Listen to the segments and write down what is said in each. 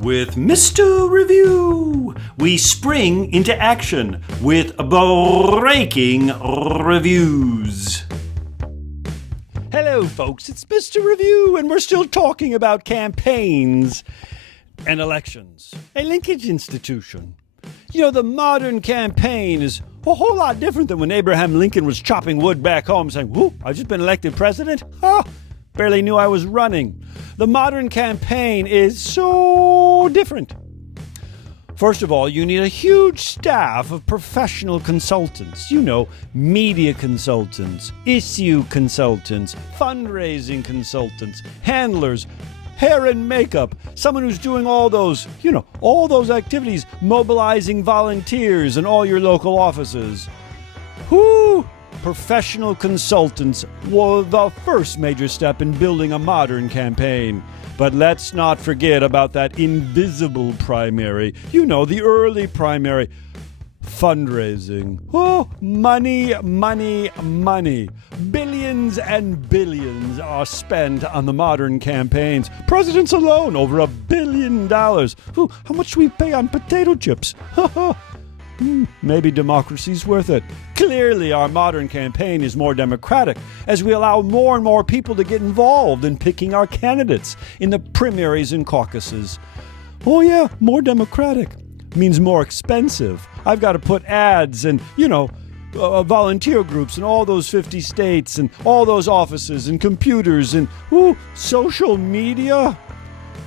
With Mr. Review, we spring into action with breaking reviews. Hello, folks, it's Mr. Review, and we're still talking about campaigns and elections. A linkage institution. You know, the modern campaign is a whole lot different than when Abraham Lincoln was chopping wood back home saying, "Whoo, I've just been elected president? Ha! Barely knew I was running." The modern campaign is so different. First of all, you need a huge staff of professional consultants. You know, media consultants, issue consultants, fundraising consultants, handlers, hair and makeup, someone who's doing all those activities, mobilizing volunteers in all your local offices. Whoo! Professional consultants were the first major step in building a modern campaign. But let's not forget about that invisible primary. You know, the early primary. Fundraising. Oh, money, money, money. Billions and billions are spent on the modern campaigns. Presidents alone, over $1 billion. Ooh, how much do we pay on potato chips? Maybe democracy's worth it. Clearly, our modern campaign is more democratic as we allow more and more people to get involved in picking our candidates in the primaries and caucuses. Oh yeah, more democratic means more expensive. I've got to put ads and, volunteer groups in all those 50 states and all those offices and computers and, social media.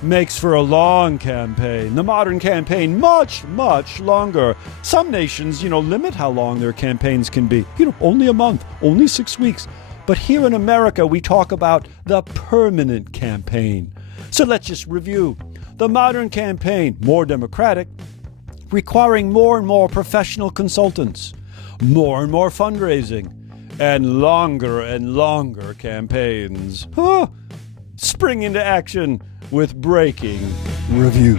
Makes for a long campaign. The modern campaign, much, much longer. Some nations, limit how long their campaigns can be. Only a month, only 6 weeks. But here in America, we talk about the permanent campaign. So let's just review. The modern campaign, more democratic, requiring more and more professional consultants, more and more fundraising, and longer campaigns. Spring into action with breaking review.